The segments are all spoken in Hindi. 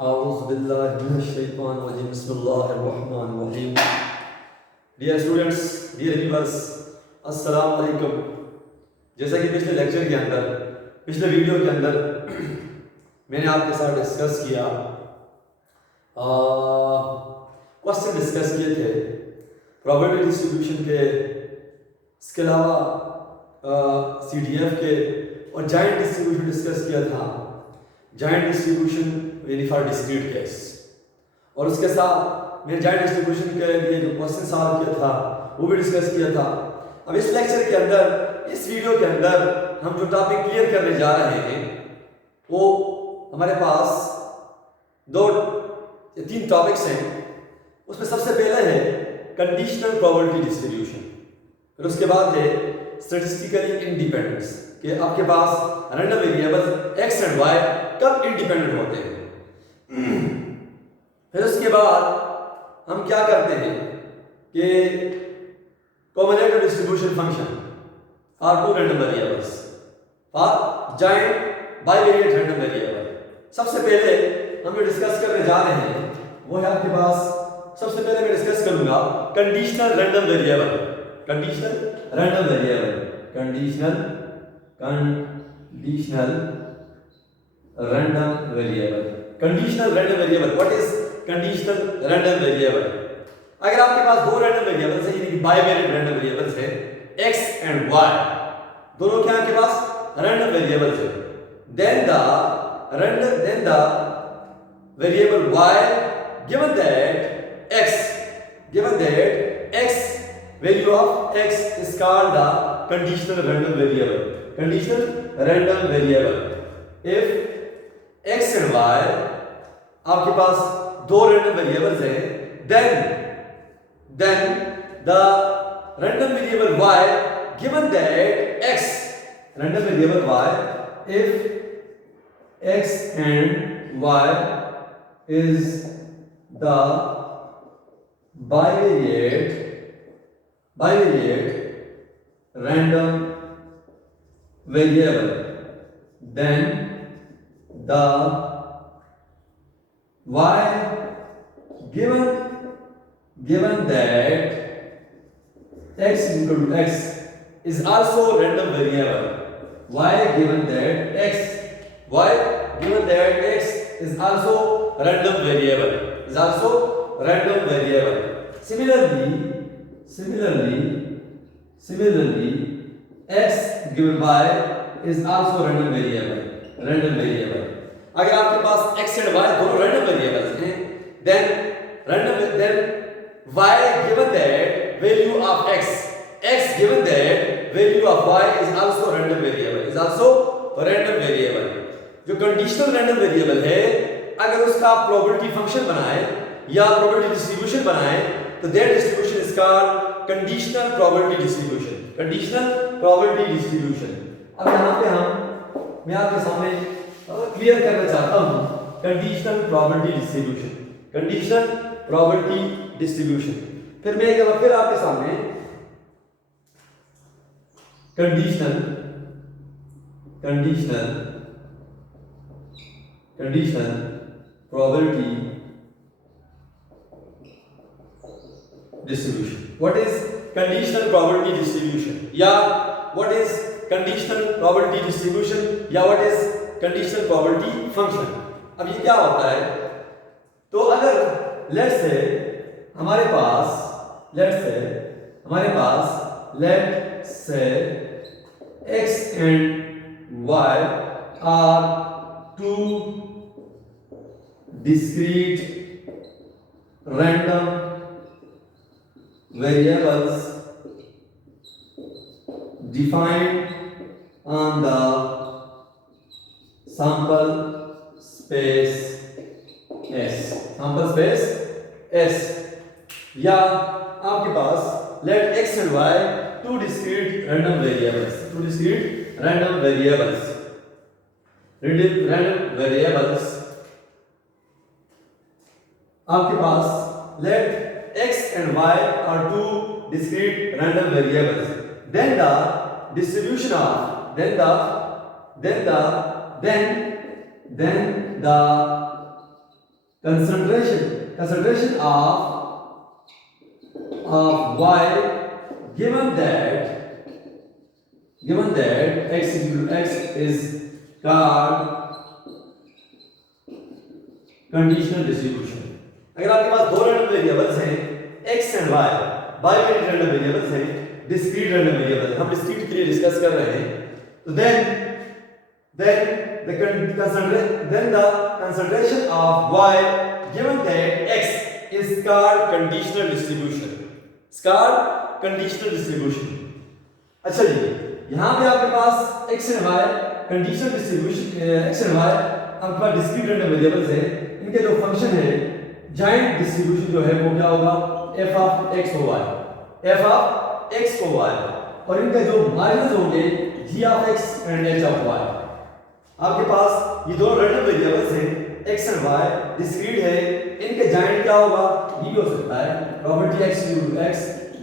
बिस्मिल्लाहिर्रहमानिर्रहीम। डियर स्टूडेंट्स, डियर व्यूअर्स, अस्सलाम वालेकुम। जैसा कि पिछले वीडियो के अंदर मैंने आपके साथ डिस्कस किया, क्वेश्चन डिस्कस किए थे प्रोबेबिलिटी डिस्ट्रीब्यूशन के, इसके अलावा CDF के, और जाइंट डिस्ट्रीब्यूशन डिस्कस किया था, जाइंट डिस्ट्रीब्यूशन यानी फॉर डिस्क्रीट केस। और उसके साथ मैंने जाइंट डिस्ट्रीब्यूशन के लिए जो क्वेश्चन सॉल्व किया था वो भी डिस्कस किया था। अब इस लेक्चर के अंदर, इस वीडियो के अंदर हम जो टॉपिक क्लियर करने जा रहे हैं वो हमारे पास 2 या 3 टॉपिक्स हैं। उसमें सबसे पहले है कंडीशनल प्रोबेबिलिटी डिस्ट्रीब्यूशन, फिर उसके बाद है स्टैटिस्टिकली इंडिपेंडेंस, कि आपके पास random variables x and y कब इंडिपेंडेंट होते हैं। फिर उसके बाद हम क्या करते हैं कि कॉम्बिनेटोर डिस्ट्रीब्यूशन फंक्शन और 2 रैंडम वेरिएबल्स और जाइंट बाइवेरिएट रैंडम वेरिएबल। सबसे पहले हम जो डिस्कस करने जा रहे हैं वो है आपके पास, सबसे पहले मैं डिस्कस करूंगा conditional random variable. Conditional random variable, conditional random variable, conditional random variable। what is conditional random variable? अगर आपके पास 2 रैंडम वेरिएबल्स हैं, यानी कि बाइवेरिएट रैंडम वेरिएबल्स है x एंड y, दोनों क्या आपके पास रैंडम वेरिएबल्स है, then the variable y given that x value of x is called the conditional random variable, conditional random variable। if x and y आपके पास 2 रैंडम वेरिएबल्स हैं, then the random variable y given that x, random variable y, if x and y is the bivariate random variable, then the y given that x equal to x is also random variable, y given that x is also random variable, similarly x given y is also random variable। अगर आपके पास x and y दोनों रैंडम वेरिएबल्स हैं, then y given that value of x given that value of y is also random variable। जो कंडीशनल रैंडम वेरिएबल है, अगर उसका प्रोबेबिलिटी फंक्शन बनाए या प्रोबेबिलिटी डिस्ट्रीब्यूशन बनाए तो that distribution is called conditional probability distribution. अब यहाँ पे मैं आपके सामने क्लियर करना चाहता हूँ कंडीशनल प्रोबेबिलिटी डिस्ट्रीब्यूशन। फिर मैं एक बार फिर आपके सामने conditional probability distribution. What is conditional probability distribution, या what is conditional probability distribution, या what is conditional probability function. अब ये क्या होता है? तो अगर लेट्स से हमारे पास x and y are 2 discrete random variables defined on the sample space S, या आपके पास let x and y 2 discrete random variables, आपके पास let x and y are 2 discrete random variables, then the distribution of then the concentration of y given that x is called conditional distribution. अगर आपके पास दो रैंडम वेरिएबल्स हैं x and y binary random variables हैं, डिस्क्रीट रैंडम वेरिएबल्स, हम डिस्क्रीट के लिए डिस्कस कर रहे हैं, तो then the concentration of y given that x is called conditional distribution. It's called conditional distribution. अच्छा जी, यहाँ पे आपके पास x and y conditional distribution, x and y आपके पास डिस्क्रीट रैंडम वेरिएबल्स हैं, इनके जो फंक्शन है जाइंट डिस्ट्रीब्यूशन जो है वो क्या होगा, f of x over y, और इनके जो माइनस होंगे g of x and h of y. आपके पास ये दोनों रैंडम वेरिएबल्स हैं x and y, डिस्क्रीट है, इनके जाइंट क्या होगा, ये हो सकता है property x is equal to x,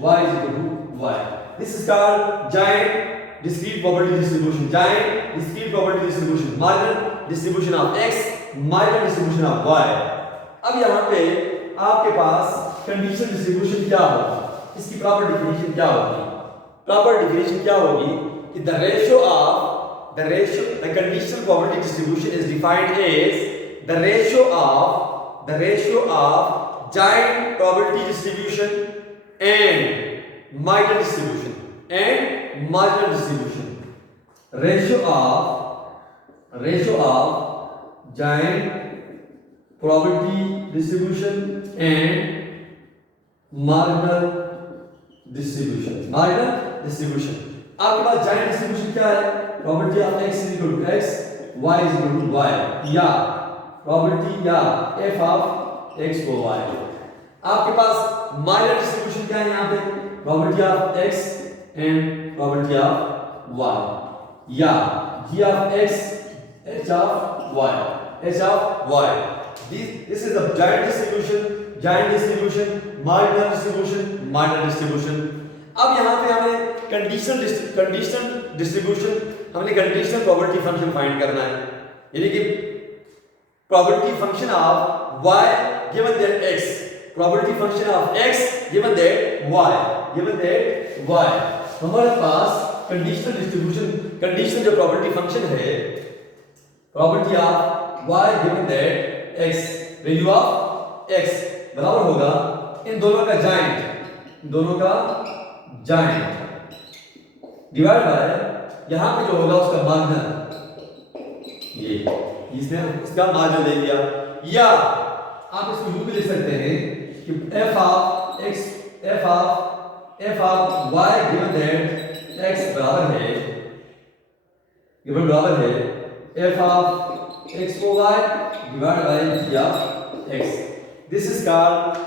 y is equal to y. This is called giant discrete probability distribution. Giant discrete probability distribution. Marginal distribution of x, marginal distribution of y. अब यहाँ पे आपके पास कंडीशनल डिस्ट्रीब्यूशन क्या होगा, इसकी प्रॉपर डिफिनेशन क्या होगी? प्रॉपर डिफिनेशन क्या होगी कि the conditional probability distribution is defined as the ratio of giant probability distribution and marginal distribution. Ratio of giant probability distribution and marginal distribution. आपके पास giant distribution क्या है? Probability of x is equal to x, y is equal to y, या probability या f of x को y. आपके पास marginal distribution क्या है यहाँ पे? Probability of x and probability of y, या g of x, h of y. This is the giant distribution, marginal distribution. अब यहाँ पे हमें कंडीशनल डिस्ट्रीब्यूशन, हमने कंडीशनल प्रोबेबिलिटी फंक्शन फाइंड करना है, यानी कि probability function of y given that x, probability function of x given that y. हमारे पास कंडीशनल डिस्ट्रीब्यूशन, कंडीशनल जो प्रोबेबिलिटी फंक्शन है, probability of y given that x, value of x बराबर होगा इन दोनों का जाइंट डिवाइड बाय यहाँ पे जो होगा उसका मार्जिनल, ये इसने इसका मार्जिनल ले लिया, या आप इसको यूं भी लिख सकते हैं कि f of y given that x बराबर है f of x को y divided by g of x. This is called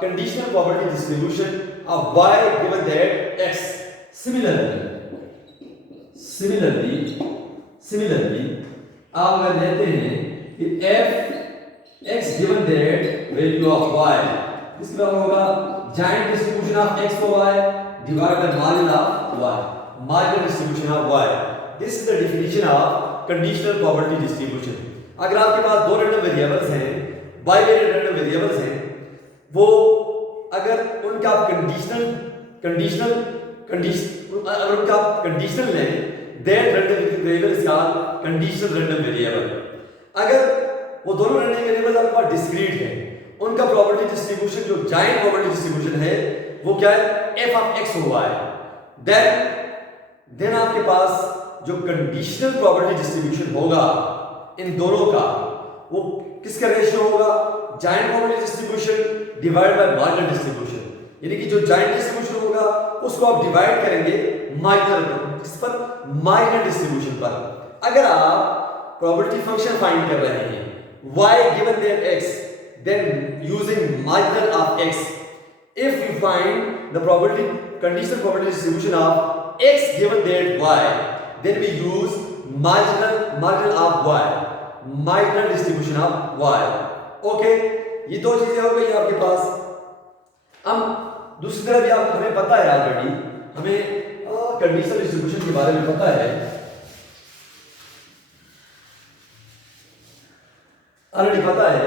conditional probability distribution of y given that x. Similarly, आप अगर लेते हैं कि f x given that value of y, इसके बराबर होगा giant distribution of x for y divided by marginal distribution of y. This is the definition of conditional probability distribution. अगर आपके पास दो रैंडम वेरिएबल्स हैं, बाइनरी रैंडम वेरिएबल्स हैं, वो अगर उनका आप कंडीशनल लें, then random variable is called conditional random variable. अगर वो दोनों रैंडम वेरिएबल्स आपके पास डिस्क्रीट हैं, उनका प्रोबेबिलिटी डिस्ट्रीब्यूशन जो जाइंट प्रोबेबिलिटी डिस्ट्रीब्यूशन है वो क्या है, f of x over y. then आपके पास जो कंडीशनल प्रोबेबिलिटी डिस्ट्रीब्यूशन होगा इन दोनों का, वो किसका रेशियो होगा, giant probability distribution divide by marginal distribution. यानी कि जो जाइंट डिस्ट्रीब्यूशन होगा उसको आप डिवाइड करेंगे मार्जिनल पर, किस पर, मार्जिनल डिस्ट्रीब्यूशन पर. अगर आप प्रोबेबिलिटी फंक्शन फाइंड कर रहे हैं y given that x, then using marginal of x, if you find the conditional probability distribution of x given that y, then we use marginal of y, marginal distribution of y. Okay, ये दो चीजें हो गई आपके पास. हम दूसरी तरफ भी हमें पता है ऑलरेडी, हमें कंडीशनल डिस्ट्रीब्यूशन के बारे में पता है. ऑलरेडी पता है,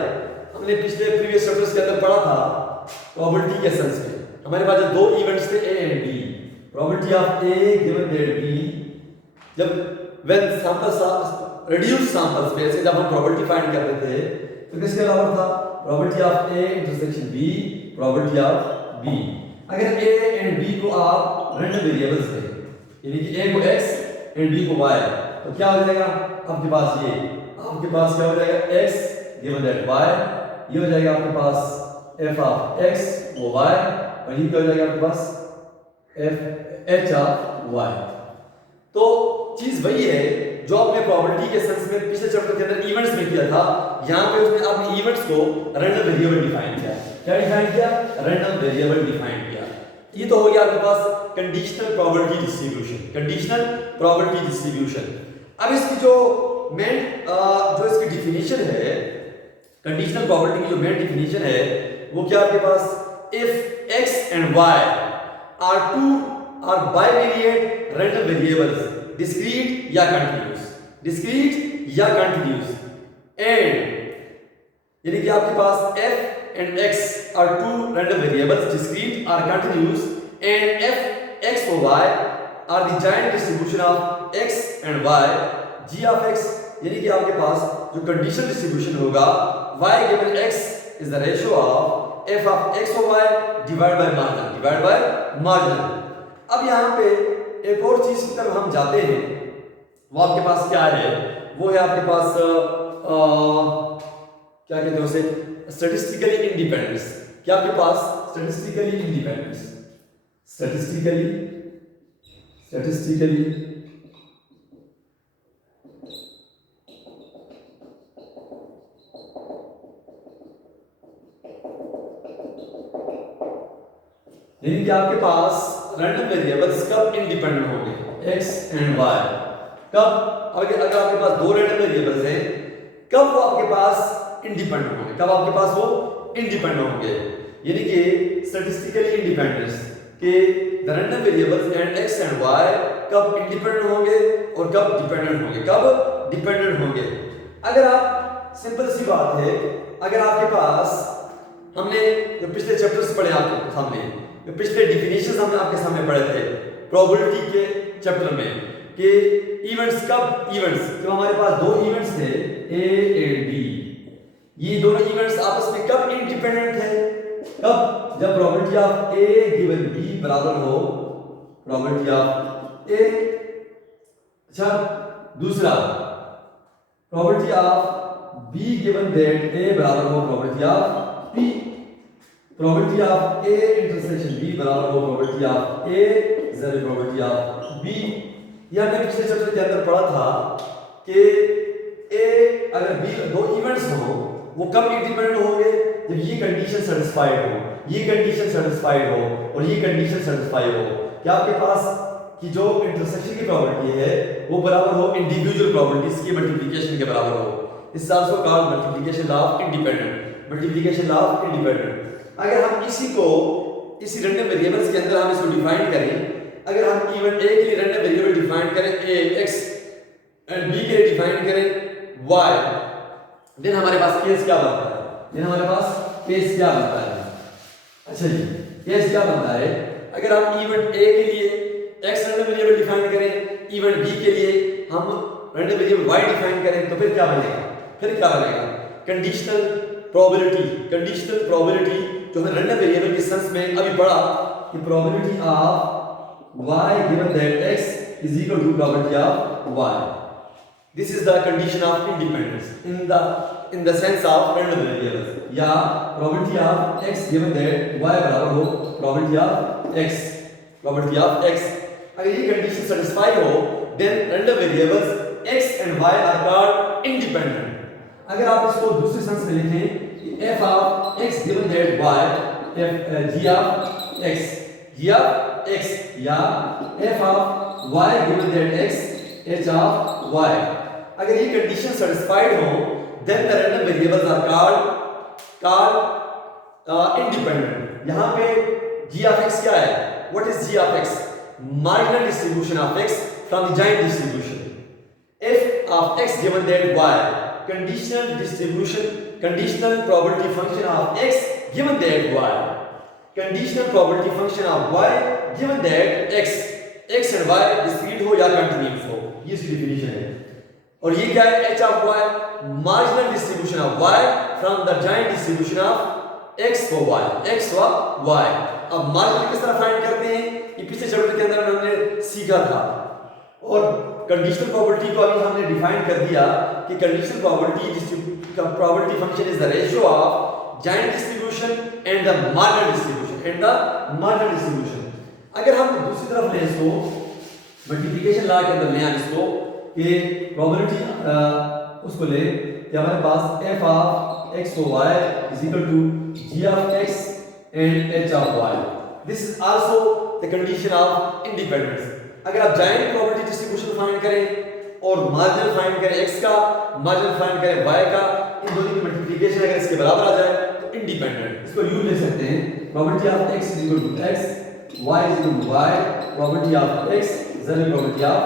हमने पिछले प्रीवियस चैप्टर्स के अंदर पढ़ा था प्रोबेबिलिटी के सेंस में। हमारे पास जो दो इवेंट्स थे A and B, probability of A given that B, जब व्हेन सैंपल्स रिड्यूस्ड सैंपल्स पे से जब हम प्रोबेबिलिटी फाइंड करते थे तो किसके बराबर था? Probability of A intersection B, probability of B. अगर ए एंड बी को आप रैंडम वेरिएबल्स दें, यानी कि ए को x एंड b को y, तो क्या हो जाएगा आपके पास? ये आपके पास क्या हो जाएगा? x गिवन दैट y, ये हो जाएगा आपके पास f ऑफ x वो y, और ये क्या हो जाएगा आपके पास? f h of y। तो चीज वही है जो आपने प्रोबेबिलिटी के सेंस में पिछले चैप्टर के अंदर इवेंट्स में किया था। यहाँ पे उसने आपने इवेंट्स को रैंडम वेरिएबल डिफाइन किया। क्या डिफाइन किया? रैंडम वेरिएबल डिफाइन किया। ये तो हो गया आपके पास conditional probability distribution, conditional probability distribution. अब इसकी जो मेन जो इसकी डिफिनीशन है, कंडीशनल प्रोबेबिलिटी की जो मेन डिफिनीशन है वो क्या आपके पास? If x and y are bivariate random variables, discrete या continuous, discrete या continuous, and यानी कि आपके पास f and x are two random variables, discrete or continuous, and f x or y are the giant distribution of x and y, g of x यानी कि आपके पास जो कंडीशनल डिस्ट्रीब्यूशन होगा y given x is the ratio of f of x or y divided by margin। अब यहाँ पे एक और चीज की तरफ हम जाते हैं, वो आपके पास क्या है? वो है आपके पास क्या कहते हैं उसे? Statistically independence. क्या आपके पास? स्टैटिस्टिकली इंडिपेंडेंस, स्टैटिस्टिकली यानी कि आपके पास रैंडम वेरिएबल्स कब इंडिपेंडेंट होंगे? x and y। कब? अगर आपके पास दो रैंडम वेरिएबल्स हैं, कब वो आपके पास इंडिपेंडेंट होंगे? कब आपके पास वो इंडिपेंडेंट होंगे? यानी कि स्टैटिस्टिकली इंडिपेंडेंस के the random variables and x and y कब इंडिपेंडेंट होंगे और कब डिपेंडेंट होंगे? कब डिपेंडेंट होंगे? अगर आप सिंपल सी बात है, अगर आपके पास हमने जो पिछले चैप्टर्स पढ़े आपके सामने, जो पिछले डिफिनेशंस हमने आपके सामने पढ़े थे प्रोबेबिलिटी के चैप्टर में कि इवेंट्स कब, इवेंट्स जब हमारे पास दो इवेंट्स थे ए एंड बी, ये दोनों इवेंट्स आपस में कब इंडिपेंडेंट थे? कब? जब probability of A given B बराबर हो, प्रोबेबिलिटी ऑफ ए, अच्छा दूसरा probability of B given that A बराबर हो probability of P, probability of A intersection B बराबर हो probability of A is probability of B. ये हमने पिछले चैप्टर के अंदर पढ़ा था कि ए अगर बी दो इवेंट्स हो वो कब इंडिपेंडेंट होंगे? जब ये कंडीशन सेटिस्फाइड हो, ये कंडीशन सेटिस्फाइड हो और ये कंडीशन सेटिस्फाइड हो। क्या आपके पास कि जो इंटरसेक्शन की प्रोबेबिलिटी है वो बराबर हो इंडिविजुअल प्रोबेबिलिटीज की मल्टीप्लिकेशन के बराबर हो। इस also called multiplication law of independent, multiplication law of independent. अगर हम इसी रैंडम वेरिएबल्स के अंदर हम इसको डिफाइन करें, अगर हम इवेंट ए के लिए रैंडम वेरिएबल डिफाइन करें ए x एंड बी के लिए डिफाइन करें y, देन हमारे पास केस क्या बनता है? देन हमारे पास केस क्या बनता है? अच्छा जी, केस क्या बनता है? अगर हम इवेंट ए के लिए x रैंडम वेरिएबल डिफाइन करें, इवेंट बी के लिए हम रैंडम वेरिएबल y डिफाइन करें, तो फिर क्या बनेगा? कंडीशनल प्रोबेबिलिटी जो हमने रैंडम वेरिएबल के सेंस में अभी पढ़ा कि probability of y given that x is equal to probability of y. This is the condition of independence in the sense of random variables. या probability of x given that y बराबर हो probability of x। अगर ये condition satisfy हो, then random variables x and y are called independent. अगर आप इसको दूसरे सेंस में लिखें कि f of x given that y, g of x या f of y given that x, h of y, अगर ये कंडीशन सेटिस्फाइड हो then the random variables are called independent। यहाँ पे g of x क्या है? What is g of x? Marginal distribution of x from the giant distribution। f of x given that y, conditional distribution, conditional probability function of x given that y. Conditional probability function of y given that x and y discrete हो या continuous हो, ये इसकी definition है। और ये क्या है? h of y marginal distribution of y from the giant distribution of x for y, x for y। अब marginal किस तरह फाइंड करते हैं? ये पिछले चैप्टर के अंदर हमने सीखा था। और कंडीशनल प्रोबेबिलिटी को अभी हमने डिफाइन कर दिया कि conditional probability function is the ratio of giant distribution and the marginal distribution. अगर हम दूसरी तरफ लें इसको, मल्टीप्लिकेशन लॉ के अंदर ले आए इसको कि प्रोबेबिलिटी उसको ले कि हमारे पास f ऑफ x और y is equal to g of x and h of y। This is also the condition of independence. अगर आप जायंट प्रोबेबिलिटी डिस्ट्रीब्यूशन फाइंड करें और मार्जिनल फाइंड करें x का, मार्जिनल फाइंड करें y का, इन दोनों की मल्टीप्लिकेशन अगर इसके बराबर आ जाए तो इंडिपेंडेंट। इसको यूज ले सकते हैं, probability of x is equal to x, y is equal to y, probability of x is equal to probability of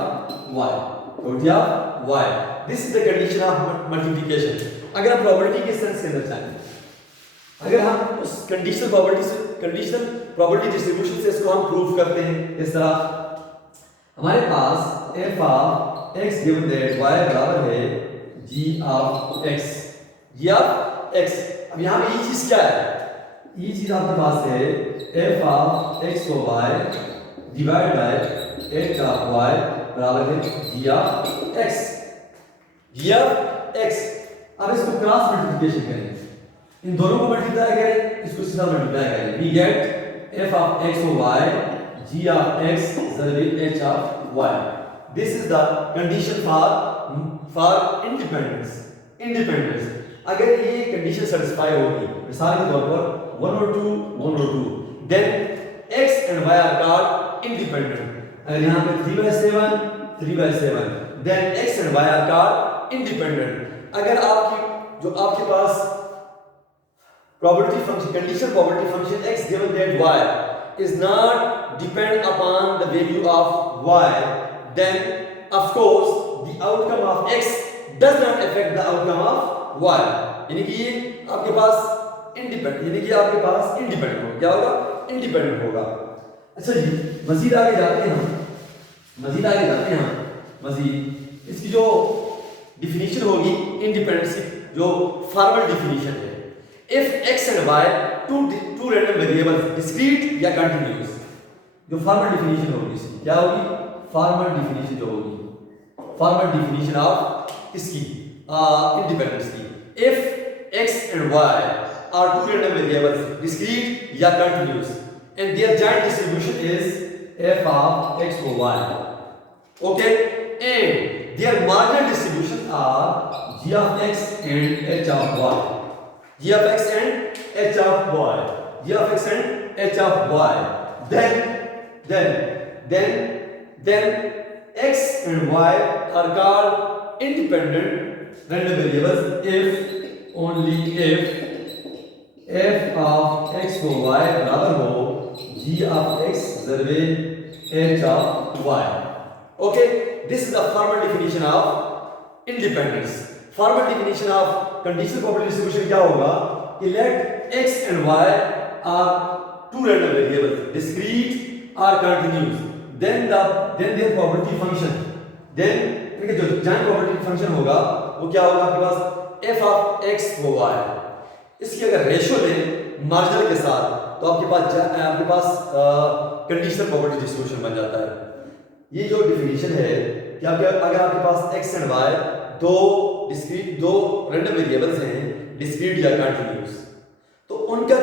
y, probability of y। This is the condition of multiplication. अगर आप प्रोबेबिलिटी के सेंस के अंदर जाएं, अगर हम उस कंडीशनल प्रोबेबिलिटी डिस्ट्रीब्यूशन से इसको हम प्रूव करते हैं इस तरह, हमारे पास f of x given that y बराबर है g of x, g of x। अब यहाँ पे ये चीज क्या है? ये चीज आपके पास है f ऑफ x और y divide by h of y बराबर है g of x, g of x। अब इसको क्रॉस मल्टीप्लिकेशन करें, इन दोनों को मल्टीप्लाई करें, इसको सीधा मल्टीप्लाई करें, we get f of x और y g of x is equal to h of y. This is the condition for independence. अगर ये कंडीशन सेटिस्फाई होगी, मिसाल के तौर पर 1 और 2, then x and y are called independent. अगर यहाँ पे 3/7, then x and y are called independent. अगर आपके पास probability function, conditional probability function x given that y is not depend upon the value of y, then of course the outcome of x does not affect the outcome of y। यानी कि ये आपके पास इंडिपेंडेंट होगा। क्या होगा? इंडिपेंडेंट होगा। अच्छा जी, मजीद आगे जाते हैं मजीद इसकी जो डिफिनीशन होगी इंडिपेंडेंस की, जो फॉर्मल डिफिनीशन है, if x and y two random variables discrete या continuous, जो फॉर्मल डिफिनीशन होगी इसकी क्या होगी? फॉर्मल डिफिनीशन जो होगी, फॉर्मल डिफिनीशन ऑफ इसकी इंडिपेंडेंस की, if x and y are two random variables discrete या continuous and their giant distribution is f of x or y, okay, and their marginal distributions are g of x and h of y, g of x and h of y, g of x and h of y, then x and y are called independent random variables if only if f of x को y बराबर हो g of x जरबे h of y। Okay, this is the formal definition of independence। Formal definition of conditional probability distribution क्या होगा कि let x and y are two random variables, discrete or continuous, then their probability function, then जो giant probability function होगा वो क्या होगा आपके पास f of x for y। इसकी अगर रेशियो लें मार्जिनल के साथ तो आपके पास कंडीशनल प्रोबेबिलिटी डिस्ट्रीब्यूशन बन जाता है। ये जो डिफिनीशन है कि अगर आपके पास x and y दो रैंडम वेरिएबल्स हैं, डिस्क्रीट या कंटीन्यूअस, तो इनके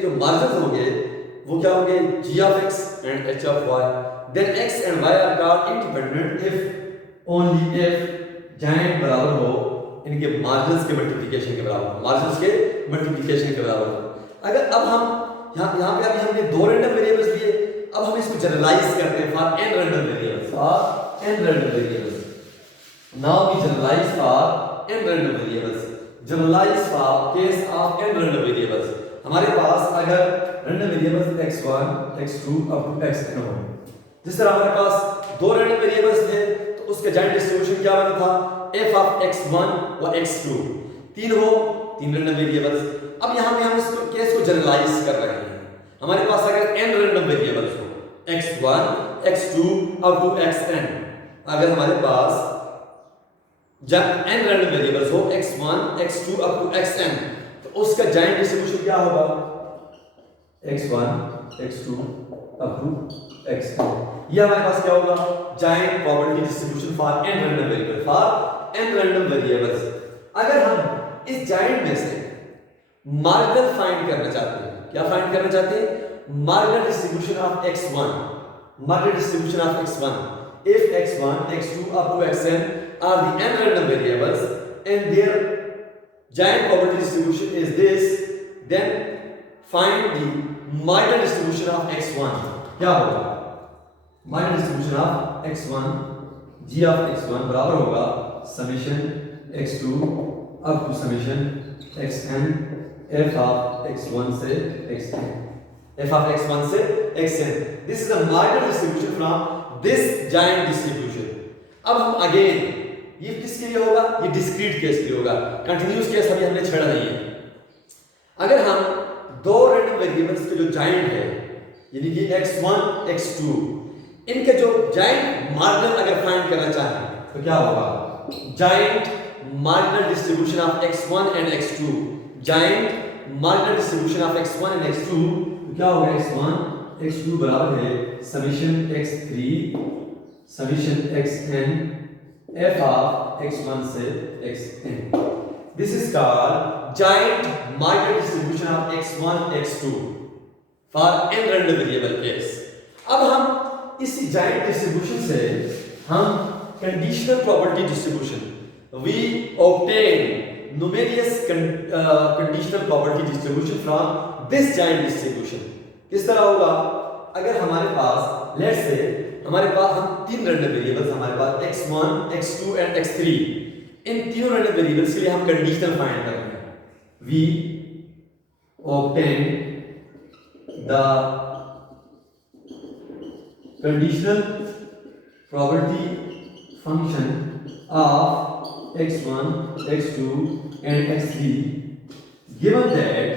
जो मार्जिनस होंगे वो क्या होंगे? g of x and h of y। then x and y are called independent if only if giant बराबर हो इनके मार्जिनस के मल्टीप्लिकेशन के बराबर, अगर अब हम यहाँ पे अभी हमने दो रैंडम वेरिएबल्स लिए, अब हम इसको जनरलाइज करते हैं for n random variables. now we generalize for n random variables, generalize for case of n random variables। हमारे पास अगर random variables x1 x2 up to xn हो, जिस तरह हमारे पास दो random variables थे तो उस उसका जाइंट डिस्ट्रीब्यूशन क्या बना था, f ऑफ x1 व x2, तीन रैंडम वेरिएबल्स। अब यहाँ पे हम इसको केस को जनरलाइज कर रहे हैं। हमारे पास अगर n रैंडम वेरिएबल्स हो, x1 x2 up to xn, अगर हमारे पास जब n रैंडम वेरिएबल्स हो x1 x2 up to xn, तो उसका जाइंट डिस्ट्रीब्यूशन क्या होगा, x1 x2 up to xn। ये हमारे पास क्या होगा, giant probability distribution for n random variable, for n random variables. अगर हम इस जाइंट में से मार्जिनल फाइंड करना चाहते हैं, क्या फाइंड करना चाहते हैं, marginal distribution of x1, marginal distribution of x1 if x1 x2 up to xn are the n random variables and their giant probability distribution is this, then find the marginal distribution of x1। क्या होगा, marginal distribution of x1, g of x1 बराबर होगा summation x2 up to summation xn f of x1 से xn, f of x1 से xn। This is the marginal distribution from this giant distribution। अब हम अगेन, ये किसके लिए होगा, ये डिस्क्रीट केस के लिए होगा, कंटिन्यूअस केस अभी हमने छेड़ा नहीं है। अगर हम दो रैंडम वेरिएबल्स के जो जाइंट है, यानी कि x1 x2, इनके जो जाइंट मार्जिनल अगर फाइंड करना चाहें तो क्या होगा, giant marginal distribution of x1 and x2, giant marginal distribution of x1 and x2, तो क्या होगा, x1 x2 बराबर है summation x3 summation xn f of x1 से xn। This is called giant marginal distribution of x1 x2 for n random variable case। अब हम इस giant distribution से हम conditional probability distribution, we obtain numerous conditional probability distribution from this giant distribution। किस तरह होगा, अगर हमारे पास लेट्स से हमारे पास हम तीन रैंडम वेरिएबल्स, हमारे पास x1 x2 एंड x3, इन तीनों रैंडम वेरिएबल्स के लिए हम कंडीशनल फाइंड कर रहे हैं। we obtain the conditional probability function of x1 x2 and x3 given that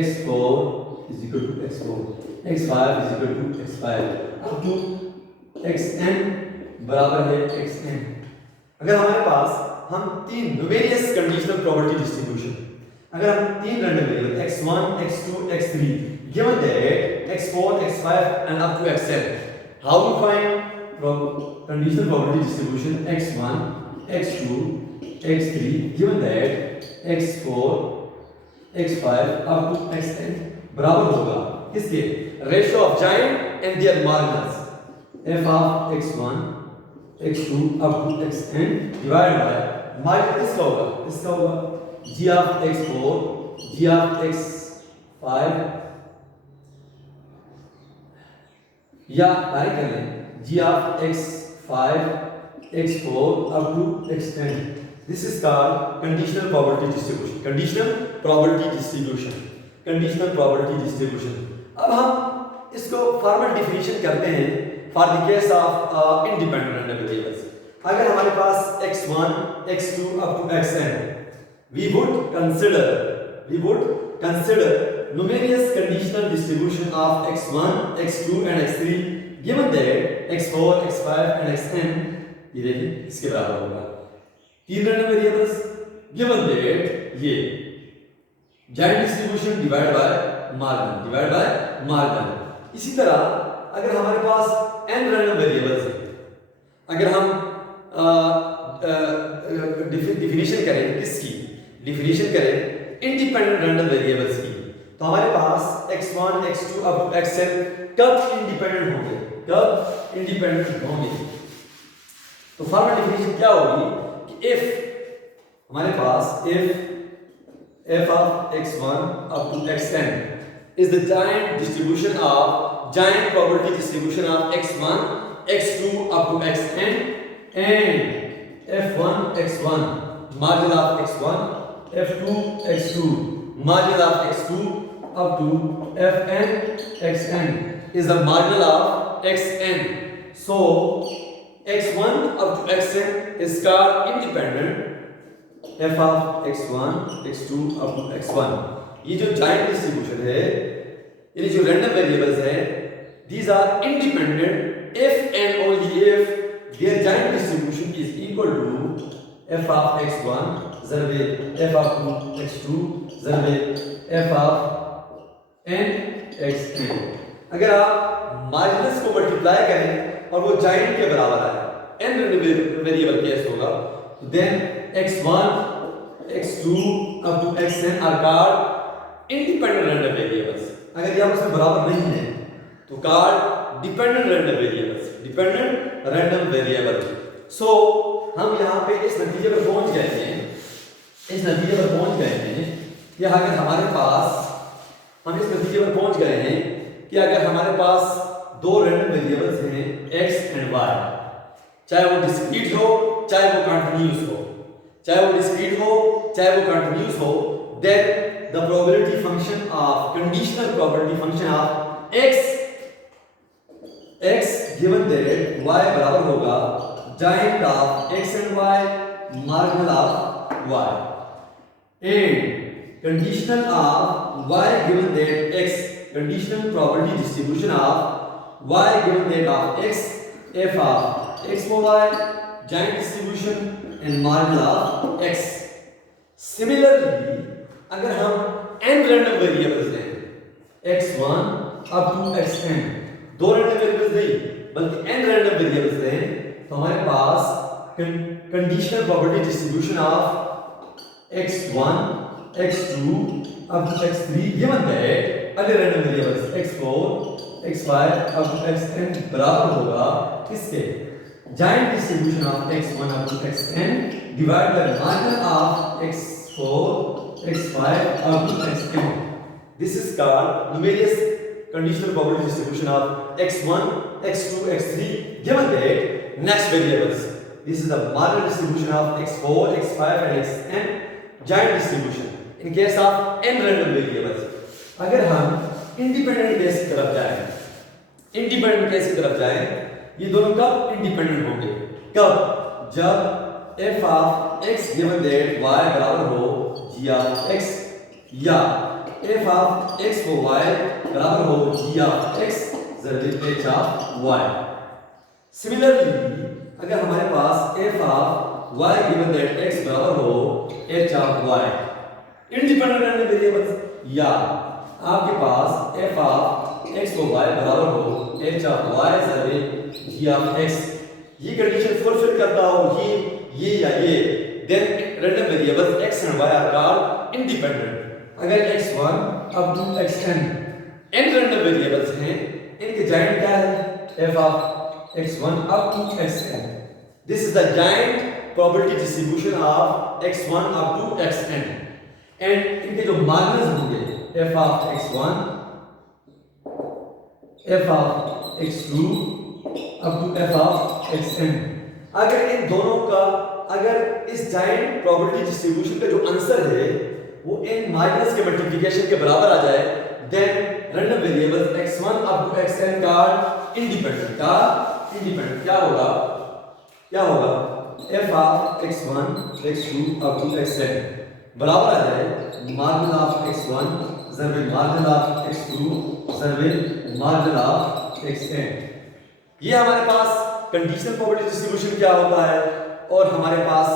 x4 is equal to x4, x5 is equal to x5 up to xn बराबर है xn। अगर हमारे पास हम तीन न्यूमेरियस कंडीशनल प्रोबेबिलिटी डिस्ट्रीब्यूशन, अगर हम तीन random variable x1 x2 x3 given that x4 x5 and up to xn, how we find conditional probability distribution x1 x2 x3 given that x4 x5 up to xn बराबर होगा किसके, ratio of joint and their marginals, f of x1 x2 up to xn divide by marginal किसका होगा, इसका होगा g of x4 g of x5, या ट्राई कर लें g of x5 x4 up to xn। This is called conditional probability distribution, conditional probability distribution, conditional probability distribution। अब हम इसको फॉर्मल डिफिनीशन करते हैं for the case of independent random variables. अगर हमारे पास x1 x2 up to xn, we would consider numerous conditional distribution of x1 x2 and x3 given that x4 x5 and xn, ये देखिए इसके बराबर होगा तीन रैंडम वेरिएबल्स गिवन दैट ये giant distribution divide by margin. इसी तरह अगर हमारे पास n रैंडम वेरिएबल्स हैं, अगर हम डिफिनीशन करें किसकी, डिफिनीशन करें इंडिपेंडेंट रैंडम वेरिएबल्स की, तो हमारे पास x1 x2 up to xn कब इंडिपेंडेंट होंगे, कब इंडिपेंडेंट होंगे, तो फॉर्मल डिफिनीशन क्या होगी कि if हमारे पास f of x1 up to xn is the giant distribution of giant probability distribution of x1 x2 up to xn and f1 x1 margin of x1 f2 x2 margin of x2 up to fn xn is the marginal of xn. So x1 up to xn is called independent f of x1 x2 up to x1. ये जो जाइंट डिस्ट्रीब्यूशन है, ये जो रैंडम वेरिएबल्स है, these are independent if and only if their giant distribution is equal to f of x1 zarbe f of x2 zarbe f of n xn. अगर आप माइनस को मल्टीप्लाई करें और वो जाइंट के बराबर आए, n वेरिएबल केस होगा, then x1 x2 up to xn are called independent random variables. अगर ये आपस में बराबर नहीं है तो called dependent random variables. Dependent random variable. So हम यहाँ पे इस नतीजे पर पहुंच गए हैं, कि अगर हमारे पास, हम इस नतीजे पर पहुंच गए हैं कि अगर हमारे पास दो रैंडम वेरिएबल्स हैं x एंड y, चाहे वो डिस्क्रीट हो चाहे वो कंटिन्यूअस हो, then the probability function of conditional probability function of x given that y बराबर होगा giant of x and y marginal of y, and conditional of y given that x, conditional probability distribution of y given that of x, f of x for y, giant distribution and marginal of x. Similarly, अगर हम n रैंडम वेरिएबल्स लें x1 up to xn, दो रैंडम वेरिएबल्स नहीं बल्कि n रैंडम वेरिएबल्स लें, तो हमारे पास conditional probability distribution of x1 x2 up to x3 given that other random variables x4 x5 up to xn बराबर होगा किसके, giant distribution of x1 up to xn divided by marginal of x4 x5 up to xn. This is called numerical conditional probability distribution of x1 x2 x3 given that next variables. This is the marginal distribution of x4 x5 and xn, giant distribution in case of n random variables. अगर हम इंडिपेंडेंट केस की तरफ जाएं, ये दोनों कब इंडिपेंडेंट होंगे, कब, जब f of x given that y बराबर हो g of x, या f of x for y बराबर हो g of x ज़रिए h of y. Similarly, अगर हमारे पास f of y given that x बराबर हो h of y, independent random variables, या आपके पास f of x for y बराबर हो h of y ज़रिए g of x, ये कंडीशन फुलफिल करता हो ये या ये, then random variables x and y are called independent. अगर x1 up to xn n random variables हैं, इनके giant क्या है, f of x1 up to xn. This is the giant probability distribution of x1 up to xn, and इनके जो marginals होंगे f of x1 f of x2 up to f of xn. अगर इन दोनों का, अगर इस जाइंट प्रोबेबिलिटी डिस्ट्रीब्यूशन का जो आंसर है वो n माइनस के मल्टीप्लिकेशन के बराबर आ जाए, then random variables x1 up to xn का इंडिपेंडेंट क्या होगा f of x1 x2 up to xn बराबर आ जाए मार्जिनल ऑफ x1 ज़रबे मार्जिनल ऑफ x2 ज़रबे मार्जिनल ऑफ xn. ये हमारे पास कंडीशनल प्रोबेबिलिटी डिस्ट्रीब्यूशन क्या होता है, और हमारे पास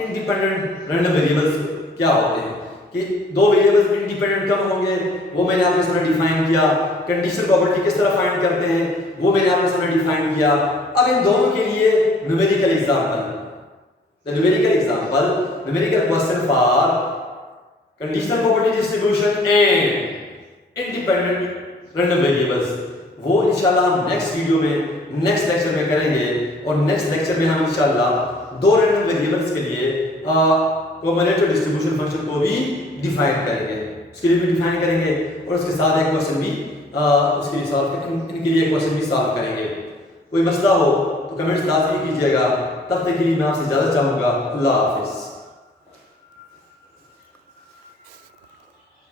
इंडिपेंडेंट रैंडम वेरिएबल्स क्या होते हैं, कि दो वेरिएबल्स इंडिपेंडेंट कब होंगे वो मैंने आपके सामने डिफाइन किया, कंडीशनल प्रोबेबिलिटी किस तरह फाइंड करते हैं वो मैंने आपके सामने डिफाइन किया. अब इन दोनों के लिए numerical question for conditional probability distribution and independent random variables, वो इंशाल्लाह हम नेक्स्ट वीडियो में नेक्स्ट लेक्चर में करेंगे. और नेक्स्ट लेक्चर में हम इंशाल्लाह दो रैंडम वेरिएबल्स के लिए कॉम्बिनेटोरियल डिस्ट्रीब्यूशन फंक्शन को भी डिफाइन करेंगे, उसके लिए भी डिफाइन करेंगे, और उसके साथ एक क्वेश्चन भी उसके लिए इनके लिए क्वेश्चन भी सॉल्व करेंगे. कोई मसला हो तो कमेंट्स लाजमी कीजिएगा. तब तक के लिए मैं आपसे इजाजत चाहूँगा. अल्लाह हाफिज़.